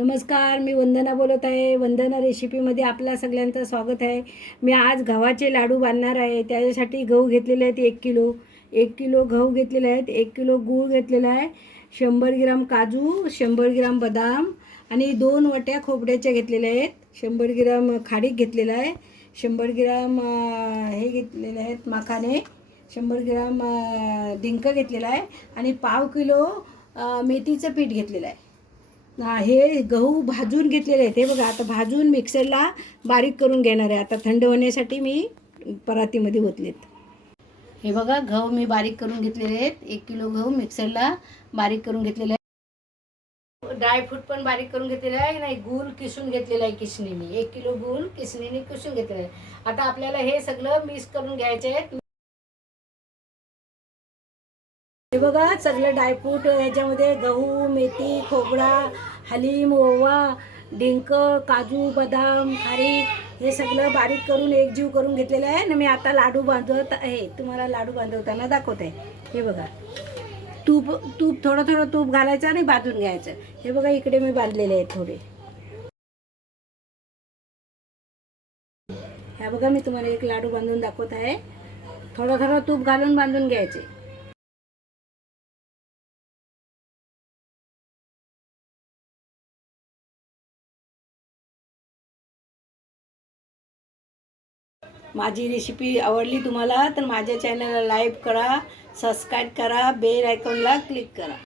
नमस्कार, मी वंदना बोलत आहे. वंदना रेसिपीमध्ये आपल्या सगळ्यांचं स्वागत आहे. मी आज गव्हाचे लाडू बांधणार आहे. त्याच्यासाठी गहू घेतलेले आहेत 1 किलो. 1 किलो गहू घेतलेले आहेत. 1 किलो गूळ घेतलेला आहे. 100 ग्राम काजू, 100 ग्राम बदाम आणि 2 वाट्या खोबऱ्याच्या घेतलेल्या आहेत. 100 ग्राम खारीक घेतलेला आहे. 100 ग्राम हे घेतलेले आहेत माखाने. 100 ग्राम डिंक घेतलेला आहे आणि पाव किलो मेथीचं पीठ घेतलेलं आहे. हे गहू भाजून घेतलेले आहेत. हे बघा, आता भाजून मिक्सरला बारीक करून घेणार आहे. आता थंड होण्यासाठी मी परातीमध्ये ओतलेत. हे बघा, गहू मी बारीक करून घेतलेले आहेत. 1 किलो गहू मिक्सरला बारीक करून घेतलेले आहे. ड्रायफ्रूट पण बारीक करून घेतलेलं आहे. नाही, गूळ किसून घेतलेला आहे किसणीने. 1 किलो गूळ किसणीने किसून घेतलेलं आहे. आता आपल्याला हे सगळं मिक्स करून घ्यायचे आहे. हे बघा, सगळं ड्रायफ्रूट ह्याच्यामध्ये गहू, मेथी, खोबरा, हलीम, ओवा, डिंक, काजू, बदाम, खारीक हे सगळं बारीक करून एकजीव करून घेतलेलं आहे आणि मी आता लाडू बांधत आहे. तुम्हाला लाडू बांधवताना दाखवत आहे. हे बघा, तूप थोडं थोडं तूप घालायचं आणि बांधून घ्यायचं. हे बघा, इकडे मी बांधलेले आहेत थोडे. ह्या बघा, मी तुम्हाला एक लाडू बांधून दाखवत आहे. थोडं थोडं तूप घालून बांधून घ्यायचे. माझी रेसिपी आवडली तुम्हाला तर माझ्या चॅनलला लाईक करा, सबस्क्राईब करा, बेल आयकॉनला क्लिक करा.